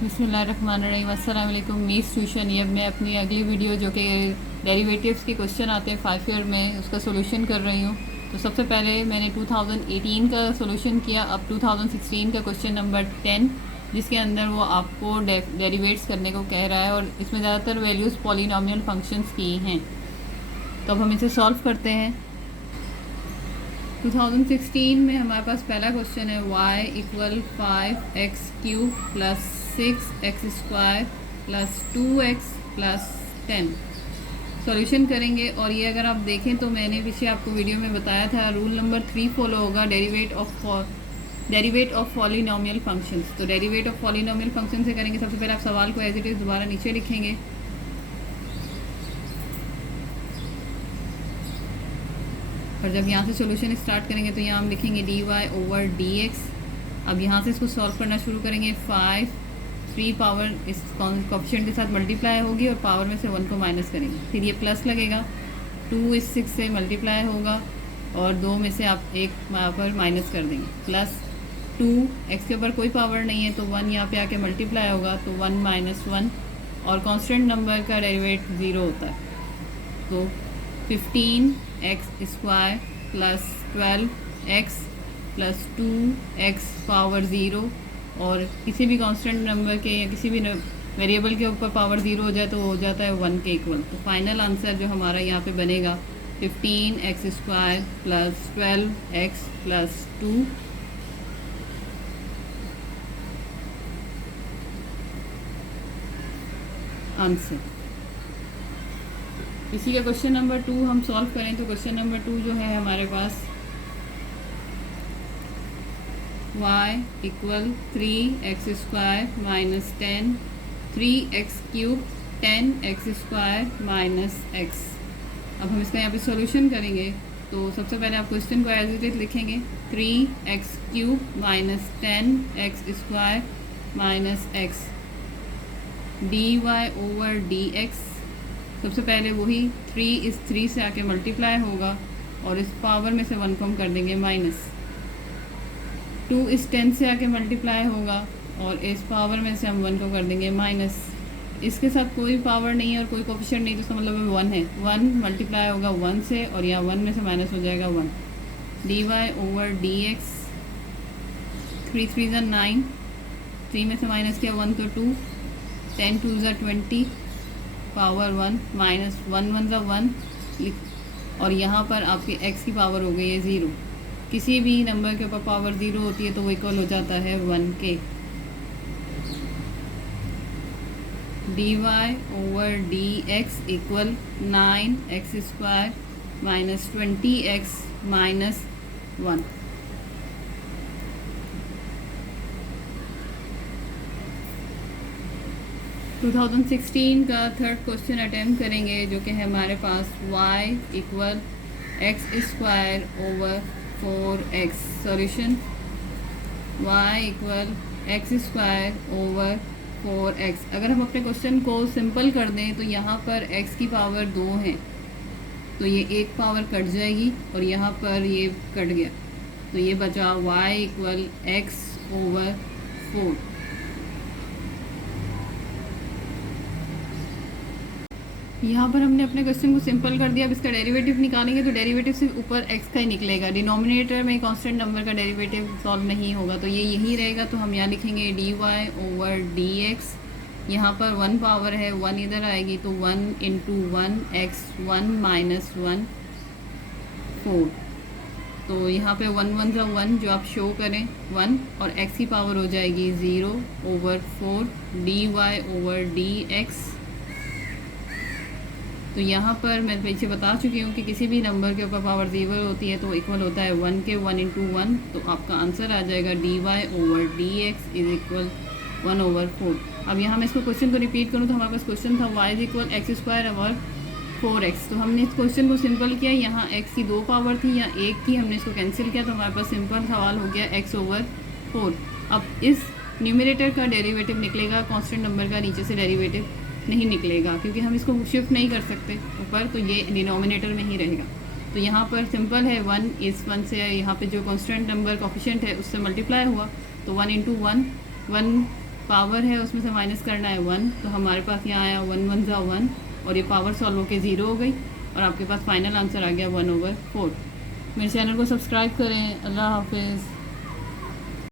बिस्मिल्लाहिर्रहमानिर्रहीम। अस्सलाम वालेकुम। मीस ट्यूशन। ये मैं अपनी अगली वीडियो जो कि डेरिवेटिव्स के क्वेश्चन आते हैं 5 ईयर में उसका सोल्यूशन कर रही हूँ। तो सबसे पहले मैंने 2018 का सोल्यूशन किया। अब 2016 का क्वेश्चन नंबर 10 जिसके अंदर वो आपको डेरिवेट्स करने को कह रहा है और इसमें ज़्यादातर वैल्यूज़ पॉलिनॉमियल फंक्शंस की हैं। तो अब हम इसे सॉल्व करते हैं। 2016 में हमारे पास पहला क्वेश्चन है y equal 5x³ plus 6x² plus 2x plus 10। Solution करेंगे और ये अगर आप देखें तो मैंने पीछे आपको वीडियो में बताया था रूल नंबर 3 फॉलो होगा, डेरिवेट ऑफ पॉलिनॉमियल फंक्शंस। तो डेरिवेट ऑफ पॉलिनॉमियल फंक्शन से करेंगे। सबसे पहले आप सवाल को एज इट इज़ दोबारा नीचे लिखेंगे। और जब यहाँ से सॉल्यूशन स्टार्ट करेंगे तो यहाँ हम लिखेंगे dy/dx। अब यहाँ से इसको सॉल्व करना शुरू करेंगे। 5 3 पावर इस कोएफिशिएंट के साथ मल्टीप्लाई होगी और पावर में से 1 को माइनस करेंगे, फिर ये प्लस लगेगा। 2 इस 6 से मल्टीप्लाई होगा और 2 में से आप एक यहाँ पर माइनस कर देंगे। प्लस 2 x के ऊपर कोई पावर नहीं है तो 1 यहाँ पे आके मल्टीप्लाई होगा तो 1 - 1 और कांस्टेंट नंबर का डेरिवेट 0 होता है। तो 15x² plus 12x plus 2x power 0 और किसी भी कांस्टेंट नंबर के या किसी भी वेरिएबल के ऊपर पावर 0 हो जाए तो हो जाता है 1 के इक्वल। तो फाइनल आंसर जो हमारा यहाँ पे बनेगा 15x² plus 12x plus 2 answer. इसी का क्वेश्चन नंबर 2 हम सॉल्व करें तो क्वेश्चन नंबर 2 जो है हमारे पास y equal 3x² minus 10 3x³ 10x² minus x। अब हम इसका यहाँ पे सॉल्यूशन करेंगे तो सबसे पहले आप क्वेश्चन को एज इट इज लिखेंगे 3x³ minus 10x² minus x dy/dx। सबसे पहले वही 3 इस 3 से आके मल्टीप्लाई होगा और इस पावर में से 1 को हम कर देंगे माइनस। 2 इस 10 से आके मल्टीप्लाई होगा और इस पावर में से हम 1 को कर देंगे माइनस। इसके साथ कोई पावर नहीं है और कोई कोफिशिएंट नहीं तो इसका मतलब 1 है। 1 मल्टीप्लाई होगा 1 से और यहाँ 1 में से माइनस हो जाएगा 1। dy/dx 3 3 = 9, 3 में से माइनस किया 1 तो 2, 10 2 = 20 पावर 1 माइनस 1 1 = 1 और यहाँ पर आपकी x की पावर हो गई है 0। किसी भी नंबर के ऊपर पावर 0 होती है तो वो इक्वल हो जाता है 1 के। dy/dx equal 9x² minus 20x minus 1। To 2016 का थर्ड क्वेश्चन अटैम्प्ट करेंगे जो कि है हमारे पास y equal x² over 4x। Solution y equal x² over 4x। अगर हम अपने क्वेश्चन को सिंपल कर दें तो यहाँ पर x की पावर 2 है तो ये एक पावर कट जाएगी और यहाँ पर ये कट गया तो ये बचा y इक्वल x ओवर 4। यहाँ पर हमने अपने क्वेश्चन को सिंपल कर दिया। अब इसका डेरिवेटिव निकालेंगे तो डेरिवेटिव सिर्फ ऊपर x का ही निकलेगा। डिनोमिनेटर में कांस्टेंट नंबर का डेरिवेटिव सॉल्व नहीं होगा तो ये यही रहेगा। तो हम यहाँ लिखेंगे dy/dx। यहाँ पर 1 पावर है, 1 इधर आएगी तो 1 × 1x 1 - 1 4। तो यहाँ पे 1 1 = 1 जो आप शो करें 1 और x की पावर हो जाएगी 0 ओवर 4 dy/dx। तो यहाँ पर मैं पीछे बता चुकी हूँ कि किसी भी नंबर के ऊपर पावर 0 होती है तो इक्वल होता है 1 के। 1 × 1 तो आपका आंसर आ जाएगा dy/dx इज इक्वल 1 ओवर 4। अब यहाँ मैं इसको क्वेश्चन को रिपीट करूँ तो हमारे पास क्वेश्चन था y is equal x² over 4x। तो हमने इस क्वेश्चन को सिंपल किया। यहाँ x की 2 पावर थी, यहाँ 1 थी, हमने इसको कैंसिल किया तो हमारे पास सिंपल सवाल हो गया x ओवर 4। अब इस न्यूमरेटर का डेरिवेटिव निकलेगा, कांस्टेंट नंबर का नीचे से डेरिवेटिव नहीं निकलेगा क्योंकि हम इसको शिफ्ट नहीं कर सकते ऊपर, तो ये डिनोमिनेटर में ही रहेगा। तो यहाँ पर सिंपल है 1 इस 1 से यहाँ पे जो कांस्टेंट नंबर कोफिशिएंट है उससे मल्टीप्लाई हुआ तो 1 × 1 1 पावर है उसमें से माइनस करना है 1, तो हमारे पास यहाँ आया 1 1 ज़ा 1 और ये पावर सॉल्व होकर 0 हो गई और आपके पास फाइनल आंसर आ गया 1/4। मेरे चैनल को सब्सक्राइब करें। अल्लाह हाफिज़।